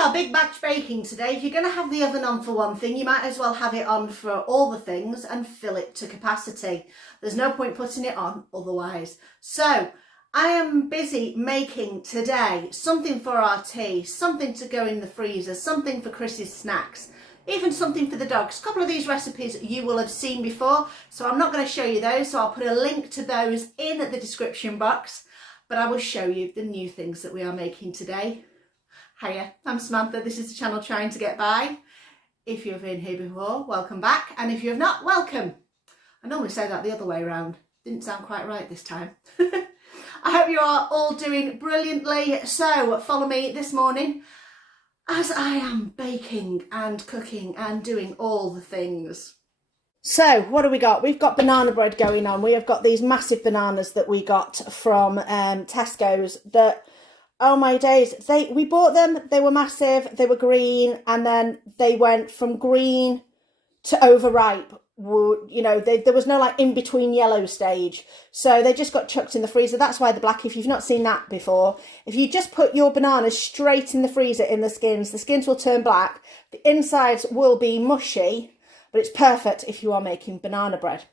are big batch baking today. If you're going to have the oven on for one thing, you might as well have it on for all the things and fill it to capacity. There's no point putting it on otherwise. So I am busy making today something for our tea, something to go in the freezer, something for Chris's snacks, even something for the dogs. A couple of these recipes you will have seen before, so I'm not going to show you those, so I'll put a link to those in the description box, but I will show you the new things that we are making today. Hiya, I'm Samantha, this is the channel Trying to Get By. If you've been here before, welcome back, and if you have not, welcome. I normally say that the other way around, didn't sound quite right this time. I hope you are all doing brilliantly, so follow me this morning as I am baking and cooking and doing all the things. So what do we got? We've got banana bread going on. We have got these massive bananas that we got from Tesco's that, oh my days, we bought them, they were massive, they were green, and then they went from green to overripe. You know, there was no like in between yellow stage, so they just got chucked in the freezer. That's why they're black. If you've not seen that before, if you just put your bananas straight in the freezer in the skins will turn black, the insides will be mushy, but it's perfect if you are making banana bread.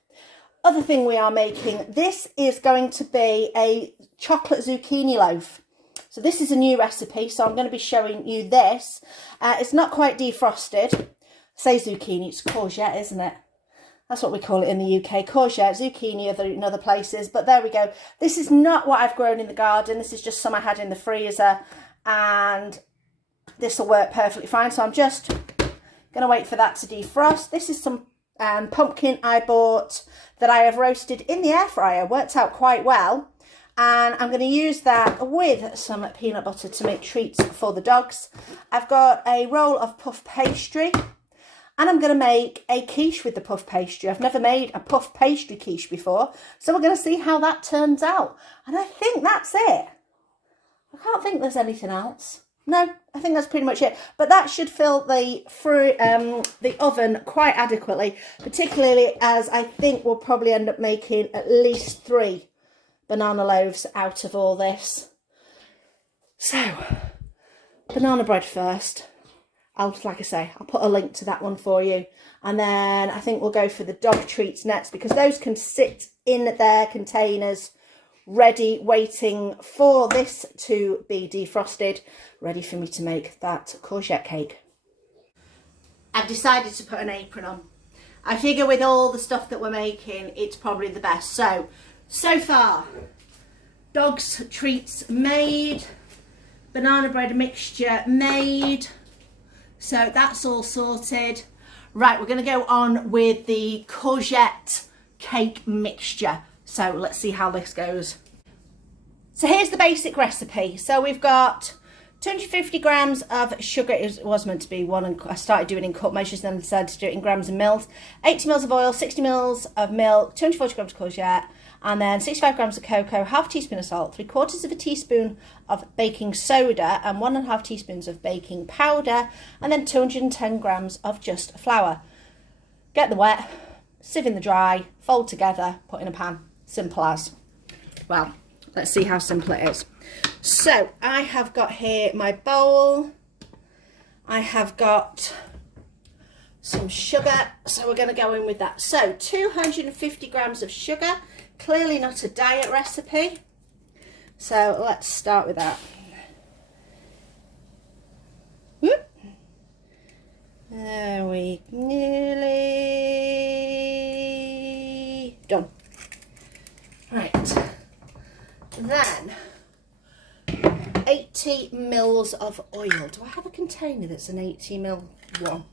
Other thing we are making, this is going to be a chocolate zucchini loaf. So this is a new recipe, so I'm going to be showing you this. It's not quite defrosted. I say zucchini, it's courgette, isn't it? That's what we call it in the UK, courgette, zucchini in other places, but there we go. This is not what I've grown in the garden. This is just some I had in the freezer, and this will work perfectly fine. So I'm just going to wait for that to defrost. This is some pumpkin I bought that I have roasted in the air fryer. Worked out quite well. And I'm going to use that with some peanut butter to make treats for the dogs. I've got a roll of puff pastry, and I'm going to make a quiche with the puff pastry. I've never made a puff pastry quiche before, so we're going to see how that turns out. And I think that's it. I can't think there's anything else. No, I think that's pretty much it. But that should fill the oven quite adequately, particularly as I think we'll probably end up making at least 3 banana loaves out of all this. So, banana bread first. Like I say, I'll put a link to that one for you. And then I think we'll go for the dog treats next, because those can sit in their containers ready, waiting for this to be defrosted, ready for me to make that courgette cake. I've decided to put an apron on. I figure with all the stuff that we're making, it's probably the best. So far, dogs treats made, banana bread mixture made, so that's all sorted. Right, we're going to go on with the courgette cake mixture. So let's see how this goes. So here's the basic recipe. So we've got 250 grams of sugar. It was meant to be one, and I started doing it in cup measures, then decided to do it in grams and mils. 80 mils of oil, 60 mils of milk, 240 grams of courgette, and then 65 grams of cocoa, half teaspoon of salt, 3/4 of a teaspoon of baking soda, and 1.5 teaspoons of baking powder, and then 210 grams of just flour. Get the wet, sieve in the dry, fold together, put in a pan. Simple as. Well, let's see how simple it is. So I have got here my bowl. I have got some sugar, so we're going to go in with that. So 250 grams of sugar. Clearly not a diet recipe, so let's start with that. Whoop. There we nearly done. Right, then 80 mils of oil. Do I have a container that's an 80 mil one?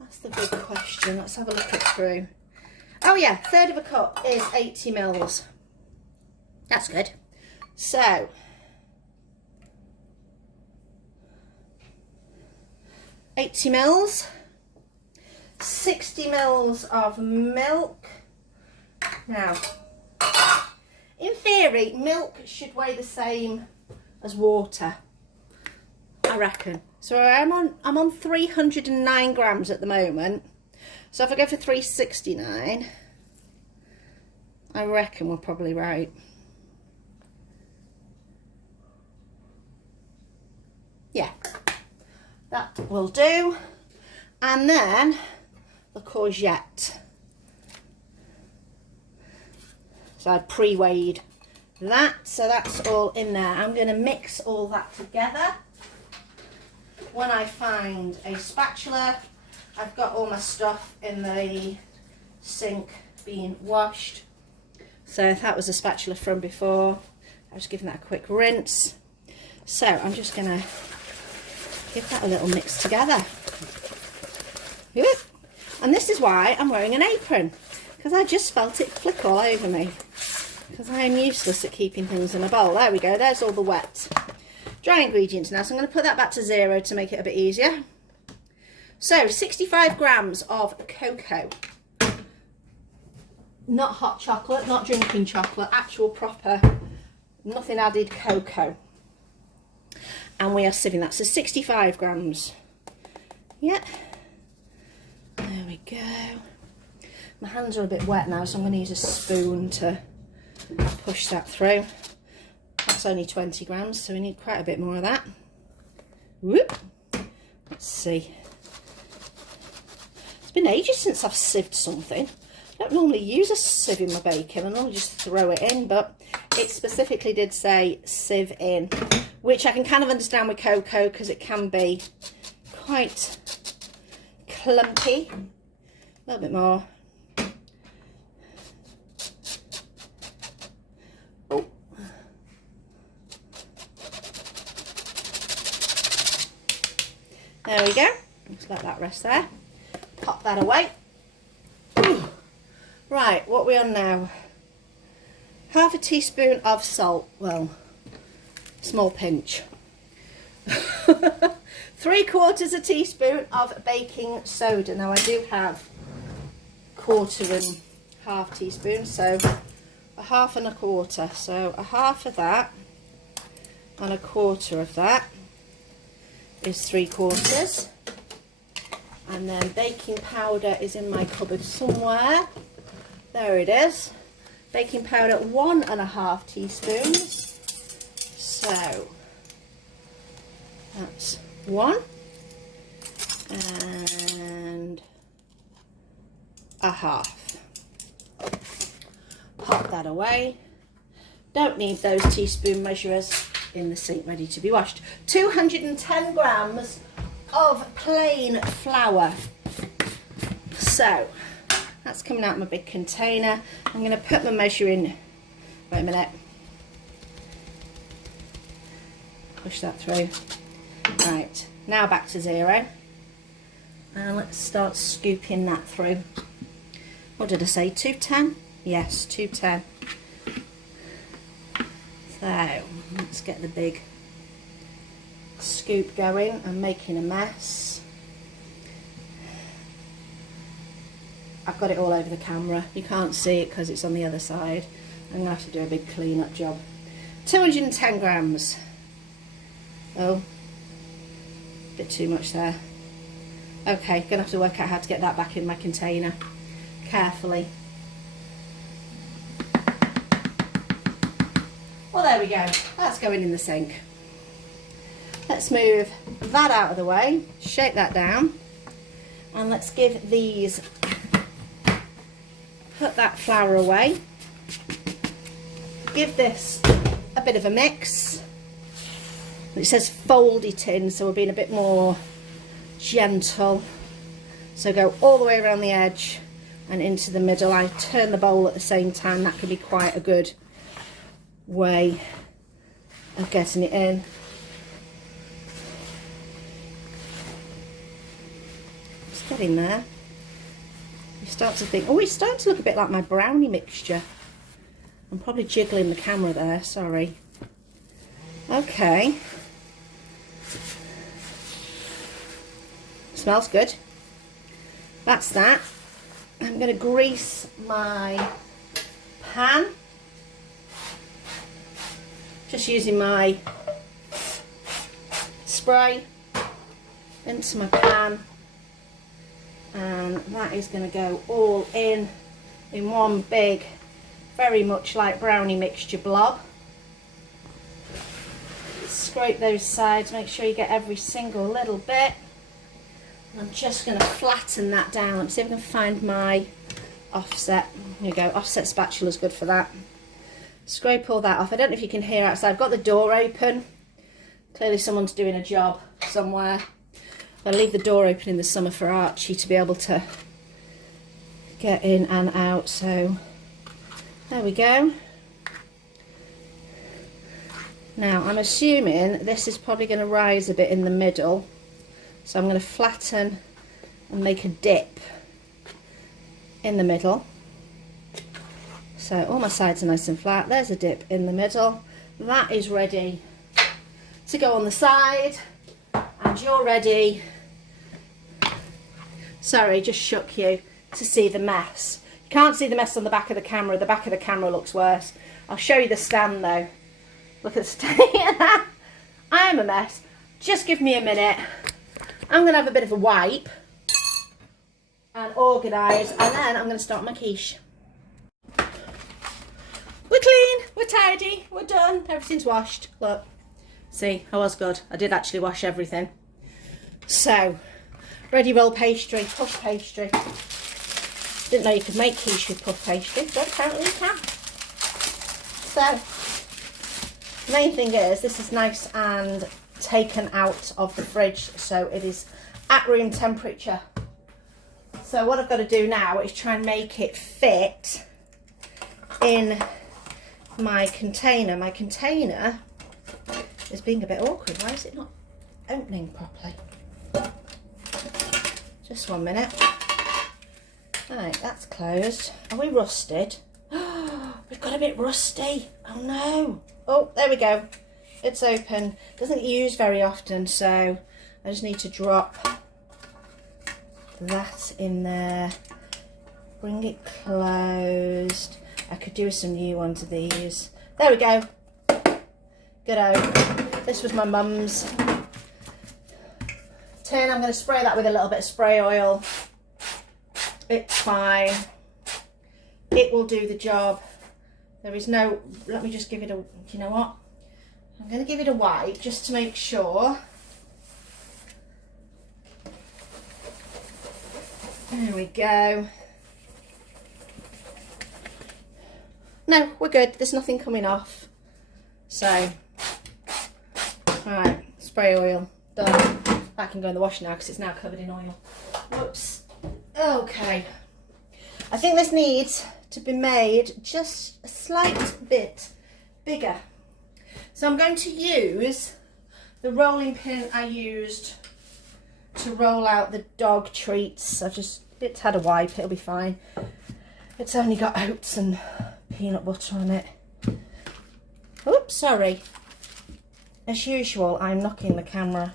That's the big question. Let's have a look it through. Oh yeah, 1/3 of a cup is 80 mils. That's good. So, $80 mils, 60 mils of milk. Now, in theory, milk should weigh the same as water, I reckon. So I'm on 309 grams at the moment. So if I go for 369, I reckon we're probably right. Yeah, That will do. And then the courgette. So I pre-weighed that, so that's all in there. I'm going to mix all that together. When I find a spatula, I've got all my stuff in the sink being washed. So that was a spatula from before. I was giving that a quick rinse. So I'm just going to give that a little mix together. And this is why I'm wearing an apron, because I just felt it flick all over me, because I am useless at keeping things in a bowl. There we go, there's all the wet. Dry ingredients now, so I'm going to put that back to 0 to make it a bit easier. So 65 grams of cocoa. Not hot chocolate, not drinking chocolate, actual proper, nothing added cocoa. And we are sieving that, so 65 grams. Yeah. There we go. My hands are a bit wet now, so I'm going to use a spoon to push that through. That's only 20 grams, so we need quite a bit more of that. Whoop. Let's see. It's been ages since I've sieved something. I don't normally use a sieve in my baking, I normally just throw it in, but it specifically did say sieve in, which I can kind of understand with cocoa because it can be quite clumpy. A little bit more. Oh. There we go. Just let that rest there. Pop that away. Ooh. Right, what are we on now? Half a teaspoon of salt. Well, small pinch. 3/4 teaspoon of baking soda. Now I do have 1/4 and 1/2 teaspoons, so a 1/2 and 1/4. So a 1/2 of that and 1/4 of that is 3/4. And then baking powder is in my cupboard somewhere. There it is. Baking powder, 1 1/2 teaspoons. So that's 1 and 1/2. Pop that away. Don't need those teaspoon measurers in the sink ready to be washed. 210 grams of plain flour. So that's coming out of my big container. I'm going to put my measuring, wait a minute, push that through. Right, now back to 0. And let's start scooping that through. What did I say, 210? Yes, 210. So, let's get the big scoop going. I'm making a mess. I've got it all over the camera. You can't see it because it's on the other side. I'm going to have to do a big clean up job. 210 grams. Oh, bit too much there. Okay, gonna have to work out how to get that back in my container carefully. Well, there we go. That's going in the sink. Let's move that out of the way, shake that down, and let's give these, put that flour away, give this a bit of a mix. It says fold it in, so we're being a bit more gentle. So go all the way around the edge and into the middle. I turn the bowl at the same time. That can be quite a good way of getting it in. It's getting there. You start to think, oh, it's starting to look a bit like my brownie mixture. I'm probably jiggling the camera there, sorry. Okay. Smells good. That's that. I'm going to grease my pan. Just using my spray into my pan. And that is going to go all in one big, very much like brownie mixture blob. scrape those sides, make sure you get every single little bit. I'm just going to flatten that down. Let me see if I can find my offset. Here you go, offset spatula is good for that. Scrape all that off. I don't know if you can hear outside. I've got the door open. Clearly someone's doing a job somewhere. I leave the door open in the summer for Archie to be able to get in and out. So there we go. Now I'm assuming this is probably going to rise a bit in the middle. So I'm going to flatten and make a dip in the middle. So all my sides are nice and flat. There's a dip in the middle. That is ready to go on the side. And you're ready, sorry, just shook you, to see the mess. You can't see the mess on the back of the camera. The back of the camera looks worse. I'll show you the stand though. Look at the stand. I am a mess. Just give me a minute. I'm going to have a bit of a wipe and organise, and then I'm going to start my quiche. We're clean, we're tidy, we're done, everything's washed. Look, see, I was good. I did actually wash everything. So, ready roll pastry, puff pastry. Didn't know you could make quiche with puff pastry, but apparently you can. So, the main thing is, this is nice and taken out of the fridge, so it is at room temperature. So what I've got to do now is try and make it fit in my container. My container is being a bit awkward. Why is it not opening properly? Just 1 minute. Right, that's closed. Are we rusted? We've got a bit rusty. Oh no. Oh, there we go. It's open. Doesn't get used very often, so I just need to drop that in there. Bring it closed. I could do some new ones of these. There we go. Good-o. This was my mum's tin. I'm going to spray that with a little bit of spray oil. It's fine. It will do the job. There is no... Let me just give it a... You know what? I'm going to give it a wipe just to make sure. There we go. No, we're good. There's nothing coming off. So, right, spray oil, done. I can go in the wash now because it's now covered in oil. Whoops. Okay. I think this needs to be made just a slight bit bigger. So I'm going to use the rolling pin I used to roll out the dog treats. It's had a wipe, it'll be fine. It's only got oats and peanut butter on it. Oops, sorry. As usual, I'm knocking the camera.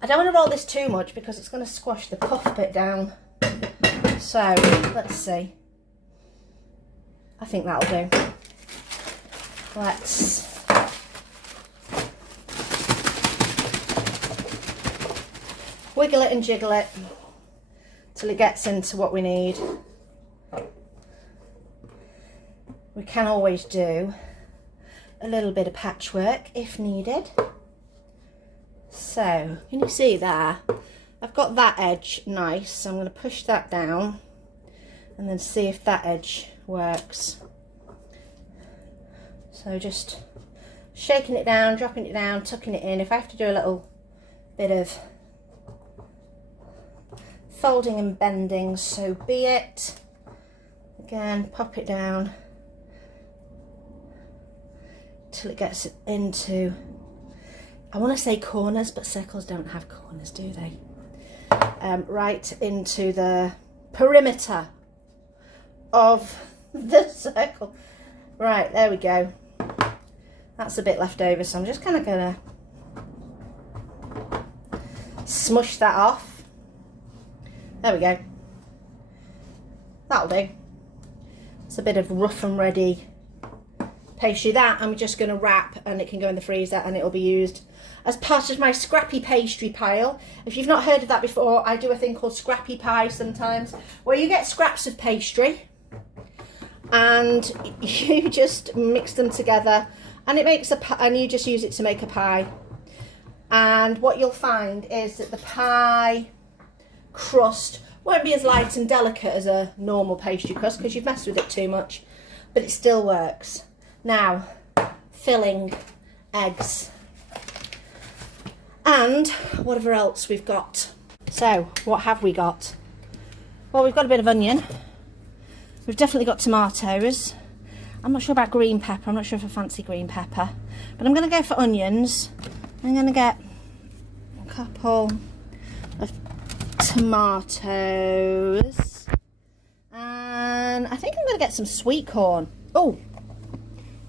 I don't want to roll this too much because it's going to squash the puff bit down. So, let's see. I think that'll do. Let's wiggle it and jiggle it till it gets into what we need. We can always do a little bit of patchwork if needed. So, can you see there? I've got that edge nice, so I'm going to push that down and then see if that edge works. So just shaking it down, dropping it down, tucking it in. If I have to do a little bit of folding and bending, so be it. Again, pop it down till it gets into, I want to say corners, but circles don't have corners, do they? Right into the perimeter of the circle. Right, there we go. That's a bit left over, so I'm just kind of going to smush that off. There we go. That'll do. It's a bit of rough and ready pastry. That I'm just going to wrap, and it can go in the freezer and it'll be used as part of my scrappy pastry pile. If you've not heard of that before, I do a thing called scrappy pie sometimes, where you get scraps of pastry and you just mix them together and it makes and you just use it to make a pie. And what you'll find is that the pie crust won't be as light and delicate as a normal pastry crust because you've messed with it too much, but it still works. Now, filling, eggs, and whatever else we've got. So, what have we got? Well, we've got a bit of onion. We've definitely got tomatoes. I'm not sure about green pepper. I'm not sure if I fancy green pepper. But I'm going to go for onions. I'm going to get a couple of tomatoes. And I think I'm going to get some sweet corn. Oh,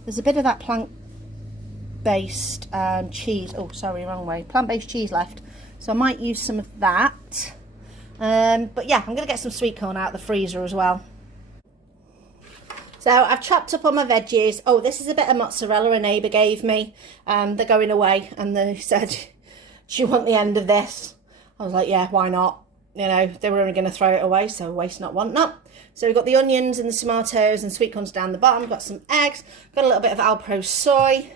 there's a bit of that plant-based cheese. Oh, sorry, wrong way. Plant-based cheese left. So I might use some of that. But yeah, I'm going to get some sweet corn out of the freezer as well. So I've chopped up all my veggies. Oh, this is a bit of mozzarella a neighbour gave me. They're going away and they said, do you want the end of this? I was like, yeah, why not? You know, they were only going to throw it away, so waste not, want not. So we've got the onions and the tomatoes and sweet corns down the bottom. We've got some eggs, got a little bit of Alpro soy.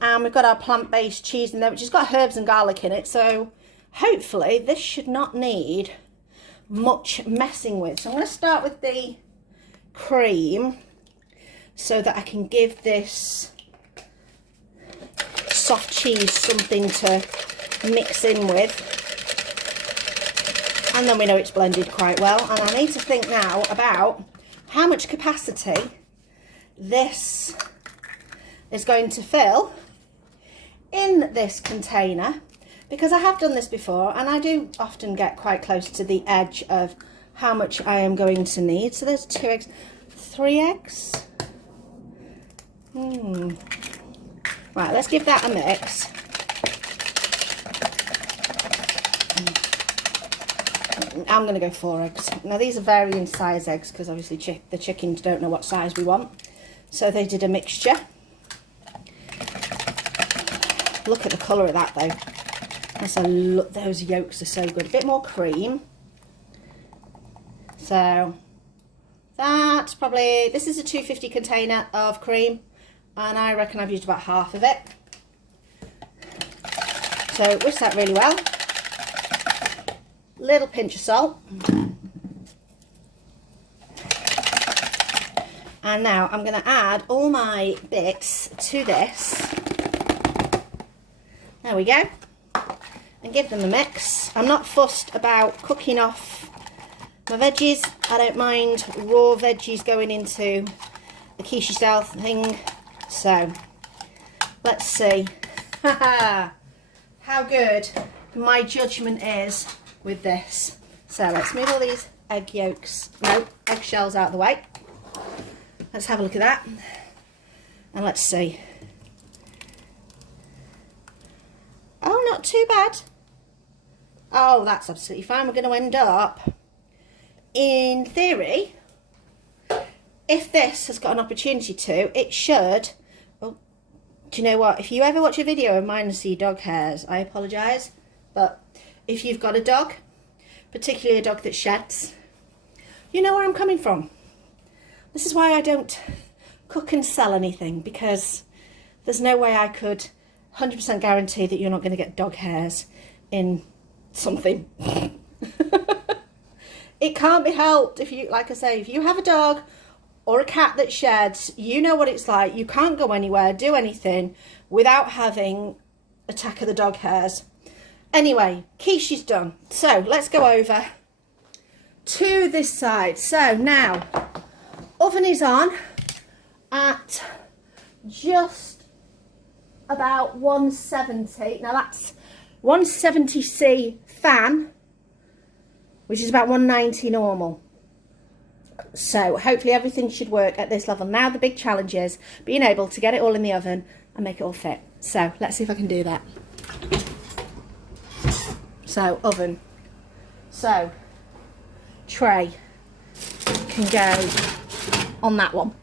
And we've got our plant-based cheese in there, which has got herbs and garlic in it. So hopefully this should not need much messing with. So I'm going to start with the cream so that I can give this soft cheese something to mix in with, and then we know it's blended quite well. And I need to think now about how much capacity this is going to fill in this container, because I have done this before and I do often get quite close to the edge of how much I am going to need. So there's 2 eggs, 3 eggs. Right, let's give that a mix. I'm going to go 4 eggs. Now these are varying size eggs because obviously the chickens don't know what size we want. So they did a mixture. Look at the colour of that though. Those yolks are so good. A bit more cream. So that's probably, this is a 250 container of cream and I reckon I've used about half of it. So whisk that really well. Little pinch of salt. And now I'm going to add all my bits to this. There we go. And give them a mix. I'm not fussed about cooking off my veggies. I don't mind raw veggies going into the quiche style thing. So let's see how good my judgment is with this. So let's move all these eggshells out of the way. Let's have a look at that and let's see. Oh, not too bad. Oh, that's absolutely fine. We're going to end up, in theory, if this has got an opportunity to, it should. Oh, do you know what? If you ever watch a video of mine and see dog hairs, I apologise. But if you've got a dog, particularly a dog that sheds, you know where I'm coming from. This is why I don't cook and sell anything, because there's no way I could 100% guarantee that you're not going to get dog hairs in something. It can't be helped. If you, like I say, if you have a dog or a cat that sheds, you know what it's like. You can't go anywhere, do anything without having attack of the dog hairs. Anyway, quiche is done. So let's go over to this side. So now, oven is on at just about 170. Now that's 170C fan, which is about 190 normal. So hopefully everything should work at this level. Now the big challenge is being able to get it all in the oven and make it all fit. So let's see if I can do that. So oven. So tray can go on that one.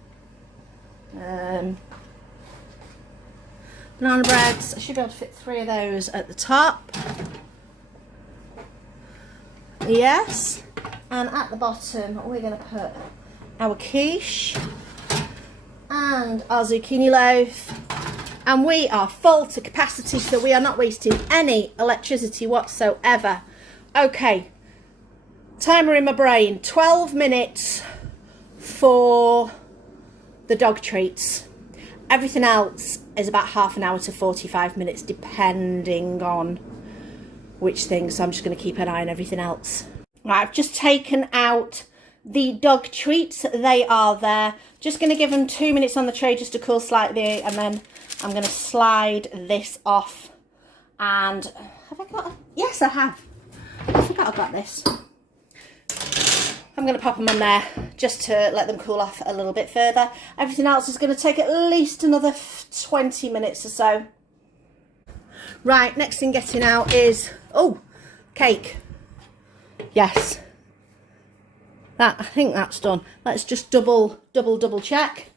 Banana breads, I should be able to fit 3 of those at the top. Yes. And at the bottom we're going to put our quiche and our zucchini loaf and we are full to capacity, so we are not wasting any electricity whatsoever. Okay, timer in my brain, 12 minutes for the dog treats. Everything else is about half an hour to 45 minutes, depending on which thing, so I'm just going to keep an eye on everything else. Right, I've just taken out the dog treats. They are there. Just going to give them 2 minutes on the tray just to cool slightly, and then I'm going to slide this off. And have I got yes, I have. I forgot I've got this. I'm going to pop them on there just to let them cool off a little bit further. Everything else is going to take at least another 20 minutes or so. Right, next thing getting out is, oh, cake. Yes. That, I think that's done. Let's just double check.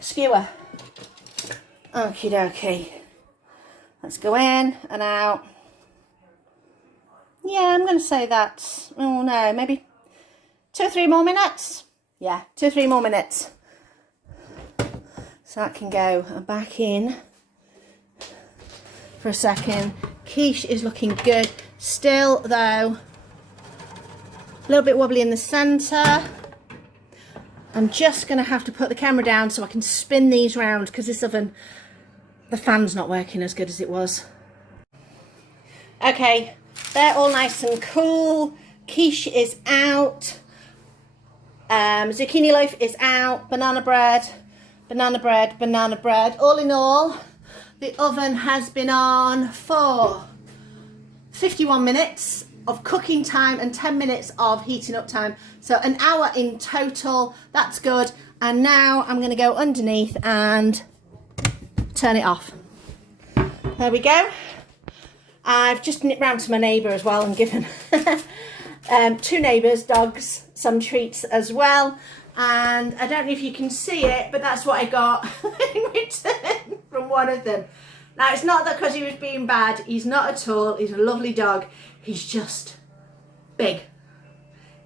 Skewer. Okie dokie. Let's go in and out. Yeah, I'm going to say that. Oh no, maybe 2 or 3 more minutes. Yeah, 2 or 3 more minutes. So that can go back in for a second. Quiche is looking good. Still though, a little bit wobbly in the centre. I'm just going to have to put the camera down so I can spin these round, because this oven, the fan's not working as good as it was. Okay, they're all nice and cool. Quiche is out. Zucchini loaf is out. Banana bread, banana bread, banana bread. All in all, the oven has been on for 51 minutes of cooking time and 10 minutes of heating up time. So an hour in total. That's good. And now I'm going to go underneath and turn it off. There we go. I've just nipped round to my neighbour as well and given 2 neighbours' dogs some treats as well. And I don't know if you can see it, but that's what I got in return from one of them. Now, it's not that because he was being bad. He's not at all. He's a lovely dog. He's just big.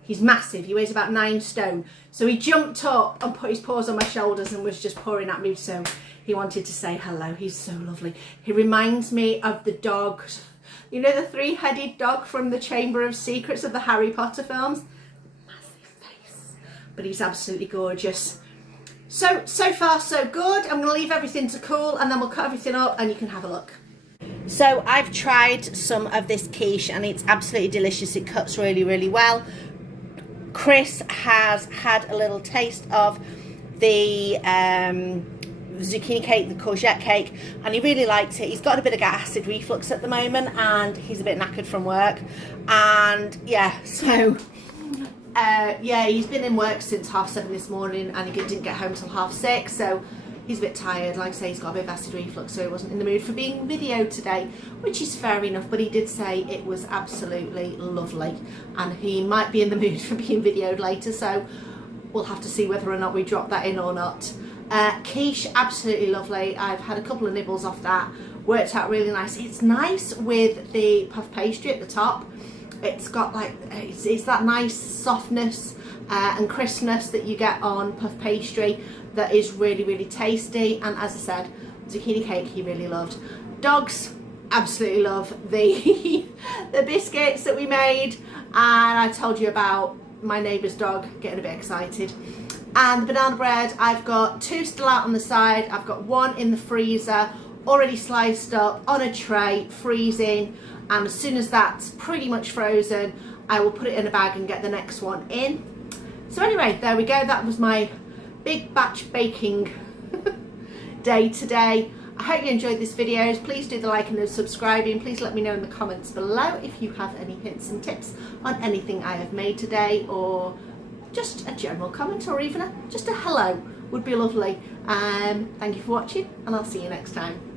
He's massive. He weighs about 9 stone. So he jumped up and put his paws on my shoulders and was just pawing at me. So he wanted to say hello. He's so lovely. He reminds me of the dog, you know, the 3-headed dog from the Chamber of Secrets of the Harry Potter films? Massive face. But he's absolutely gorgeous. So far so good. I'm going to leave everything to cool and then we'll cut everything up and you can have a look. So I've tried some of this quiche and it's absolutely delicious. It cuts really, really well. Chris has had a little taste of the zucchini cake, the courgette cake, and he really liked it. He's got a bit of acid reflux at the moment and he's a bit knackered from work. And yeah, so yeah, he's been in work since 7:30 this morning and he didn't get home till 6:30, so he's a bit tired. Like I say, he's got a bit of acid reflux, so he wasn't in the mood for being videoed today, which is fair enough, but he did say it was absolutely lovely and he might be in the mood for being videoed later, so we'll have to see whether or not we drop that in or not. Quiche, absolutely lovely. I've had a couple of nibbles off that, worked out really nice. It's nice with the puff pastry at the top. It's got like, it's that nice softness and crispness that you get on puff pastry that is really, really tasty. And as I said, zucchini cake he really loved. Dogs absolutely love the the biscuits that we made, and I told you about my neighbour's dog getting a bit excited. And the banana bread, I've got 2 still out on the side. I've got 1 in the freezer, already sliced up on a tray, freezing. And as soon as that's pretty much frozen, I will put it in a bag and get the next one in. So anyway, there we go. That was my big batch baking day today. I hope you enjoyed this video. Please do the like and the subscribing. Please let me know in the comments below if you have any hints and tips on anything I have made today, or just a general comment, or even just a hello would be lovely. Thank you for watching and I'll see you next time.